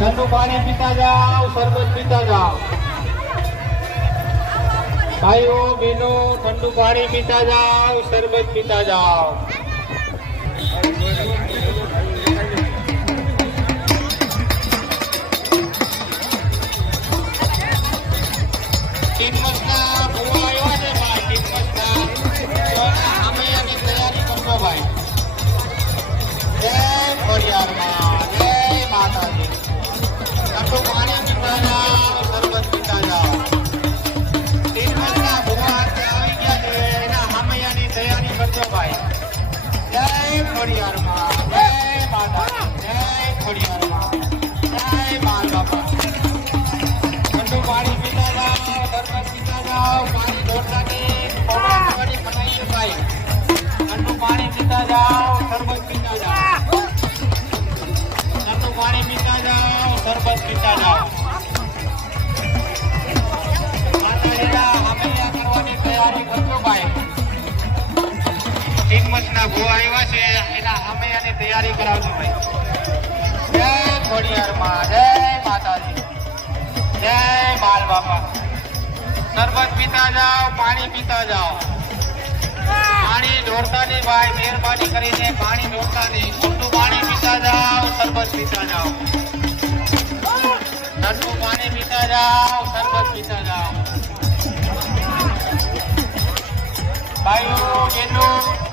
ठंडू पानी पीता जाओ, शरबत पीता जाओ। भाइयों बहनों, ठंडू पानी पीता जाओ, शरबत पीता जाओ। तैयारी करावજો भाई। जय खोडियार मां, जय माताजी, जय बाल बापा। शरबत पीता जाओ, पानी पीता जाओ। पानी ढोरता नहीं भाई, मेहरबानी करीने पानी ढोरता नहीं। ठंडू पानी पीता जाओ, शरबत पीता जाओ। ठंडू पानी पीता जाओ, शरबत पीता जाओ। भाइयों बहनों,